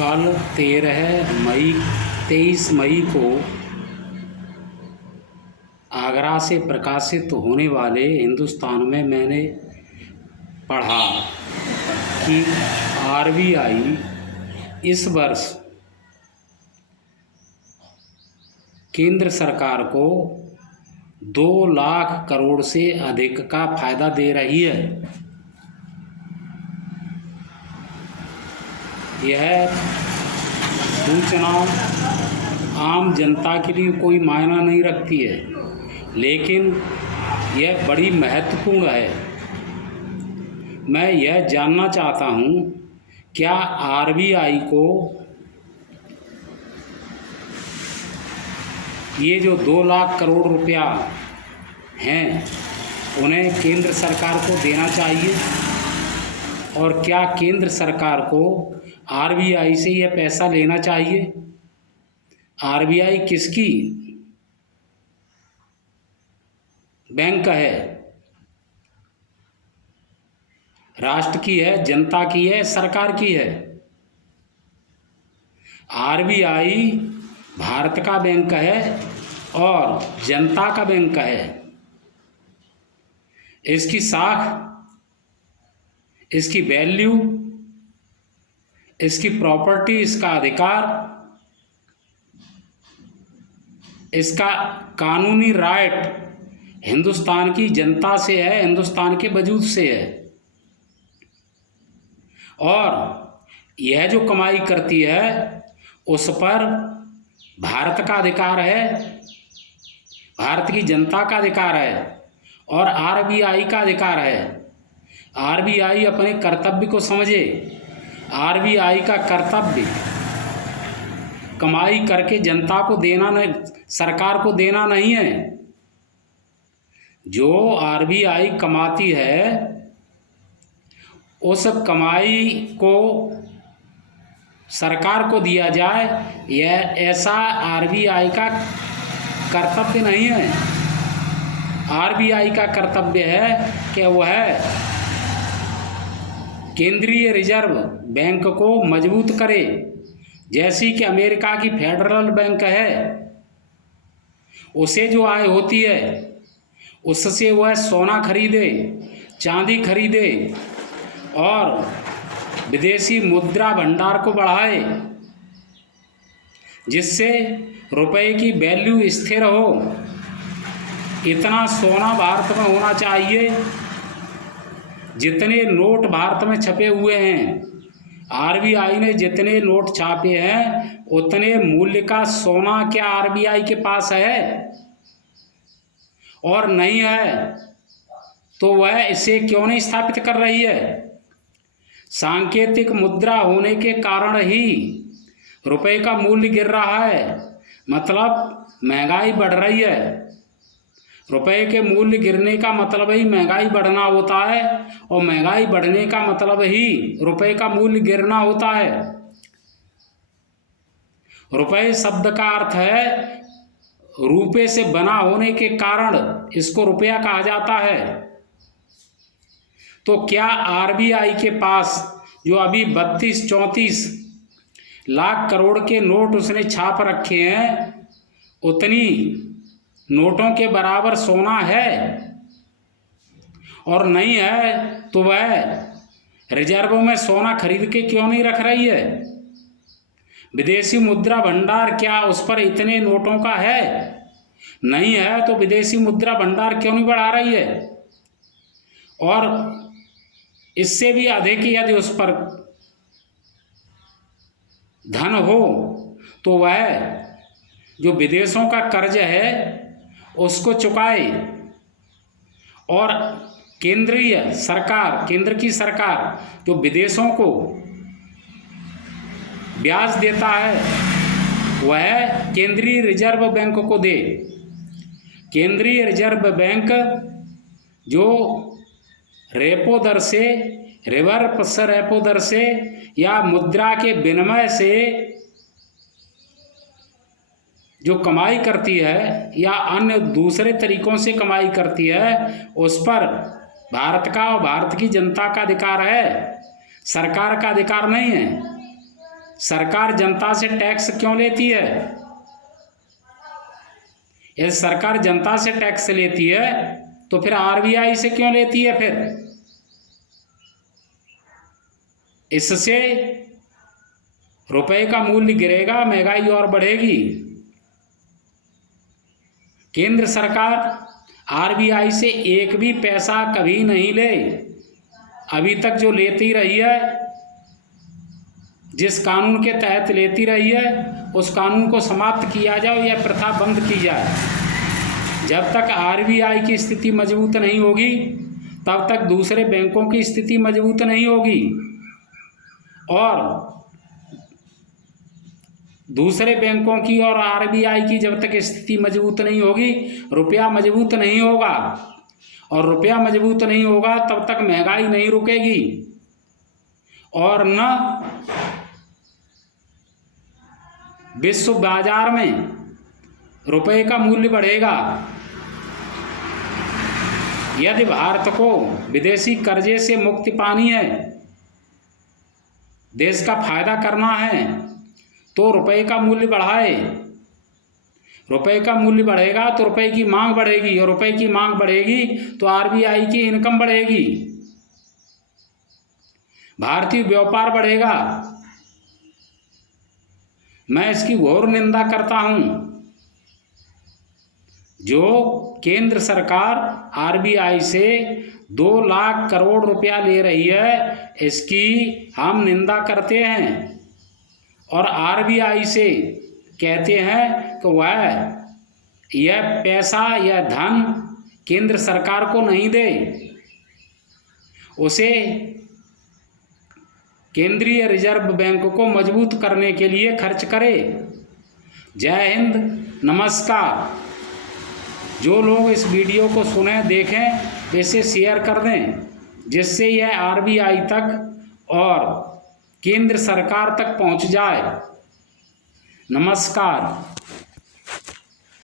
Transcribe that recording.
कल 23 मई को आगरा से प्रकाशित होने वाले हिंदुस्तान में मैंने पढ़ा कि आरबीआई इस वर्ष केंद्र सरकार को 2 लाख करोड़ से अधिक का फायदा दे रही है। यह सूचना आम जनता के लिए कोई मायना नहीं रखती है, लेकिन यह बड़ी महत्वपूर्ण है। मैं यह जानना चाहता हूँ, क्या आरबीआई को ये जो 2 लाख करोड़ रुपया हैं उन्हें केंद्र सरकार को देना चाहिए, और क्या केंद्र सरकार को आरबीआई से यह पैसा लेना चाहिए? आरबीआई किसकी बैंक है? राष्ट्र की है, जनता की है, सरकार की है? आरबीआई भारत का बैंक है और जनता का बैंक है। इसकी साख, इसकी वैल्यू, इसकी प्रॉपर्टी, इसका अधिकार, इसका कानूनी राइट हिंदुस्तान की जनता से है, हिंदुस्तान के वजूद से है। और यह जो कमाई करती है उस पर भारत का अधिकार है, भारत की जनता का अधिकार है और आरबीआई का अधिकार है। आरबीआई अपने कर्तव्य को समझे। आरबीआई का कर्तव्य कमाई करके जनता को देना नहीं, सरकार को देना नहीं है। जो आरबीआई कमाती है उस कमाई को सरकार को दिया जाए, यह ऐसा आरबीआई का कर्तव्य नहीं है। आरबीआई का कर्तव्य है कि वह केंद्रीय रिजर्व बैंक को मजबूत करे, जैसी कि अमेरिका की फेडरल बैंक है। उसे जो आय होती है उससे वह सोना खरीदे, चांदी खरीदे और विदेशी मुद्रा भंडार को बढ़ाए, जिससे रुपए की वैल्यू स्थिर हो। इतना सोना भारत में होना चाहिए जितने नोट भारत में छपे हुए हैं। आरबीआई ने जितने नोट छापे हैं उतने मूल्य का सोना क्या आरबीआई के पास है? और नहीं है तो वह इसे क्यों नहीं स्थापित कर रही है? सांकेतिक मुद्रा होने के कारण ही रुपए का मूल्य गिर रहा है, मतलब महंगाई बढ़ रही है। रुपए के मूल्य गिरने का मतलब ही महंगाई बढ़ना होता है और महंगाई बढ़ने का मतलब ही रुपए का मूल्य गिरना होता है। रुपए शब्द का अर्थ है रुपए से बना होने के कारण इसको रुपया कहा जाता है। तो क्या आरबीआई के पास जो अभी 32-34 लाख करोड़ के नोट उसने छाप रखे हैं, उतनी नोटों के बराबर सोना है? और नहीं है तो वह रिजर्व में सोना खरीद के क्यों नहीं रख रही है? विदेशी मुद्रा भंडार क्या उस पर इतने नोटों का है? नहीं है तो विदेशी मुद्रा भंडार क्यों नहीं बढ़ा रही है? और इससे भी अधिक यदि उस पर धन हो तो वह जो विदेशों का कर्ज है उसको चुकाए, और केंद्रीय सरकार, केंद्र की सरकार जो विदेशों को ब्याज देता है वह केंद्रीय रिजर्व बैंक को दे। केंद्रीय रिजर्व बैंक जो रेपो दर से, रिवर्स रेपो दर से या मुद्रा के विनिमय से जो कमाई करती है या अन्य दूसरे तरीकों से कमाई करती है, उस पर भारत का और भारत की जनता का अधिकार है, सरकार का अधिकार नहीं है। सरकार जनता से टैक्स क्यों लेती है? यदि सरकार जनता से टैक्स लेती है तो फिर आरबीआई से क्यों लेती है? फिर इससे रुपए का मूल्य गिरेगा, महंगाई और बढ़ेगी। केंद्र सरकार आरबीआई से एक भी पैसा कभी नहीं ले, अभी तक जो लेती रही है, जिस कानून के तहत लेती रही है, उस कानून को समाप्त किया जाए या प्रथा बंद की जाए। जब तक आरबीआई की स्थिति मजबूत नहीं होगी तब तक दूसरे बैंकों की स्थिति मजबूत नहीं होगी, और दूसरे बैंकों की और आरबीआई की जब तक स्थिति मजबूत नहीं होगी, रुपया मजबूत नहीं होगा, और रुपया मजबूत नहीं होगा तब तक महंगाई नहीं रुकेगी और न विश्व बाजार में रुपए का मूल्य बढ़ेगा। यदि भारत को विदेशी कर्जे से मुक्ति पानी है, देश का फायदा करना है, तो रुपए का मूल्य बढ़ाए। रुपए का मूल्य बढ़ेगा तो रुपए की मांग बढ़ेगी, और रुपए की मांग बढ़ेगी तो आरबीआई की इनकम बढ़ेगी, भारतीय व्यापार बढ़ेगा। मैं इसकी घोर निंदा करता हूं। जो केंद्र सरकार आरबीआई से 2 लाख करोड़ रुपया ले रही है, इसकी हम निंदा करते हैं और आरबीआई से कहते हैं कि वह यह पैसा या धन केंद्र सरकार को नहीं दे, उसे केंद्रीय रिजर्व बैंक को मजबूत करने के लिए खर्च करे। जय हिंद, नमस्कार। जो लोग इस वीडियो को सुने, देखें, इसे शेयर कर दें, जिससे यह आरबीआई तक और केंद्र सरकार तक पहुंच जाए। नमस्कार।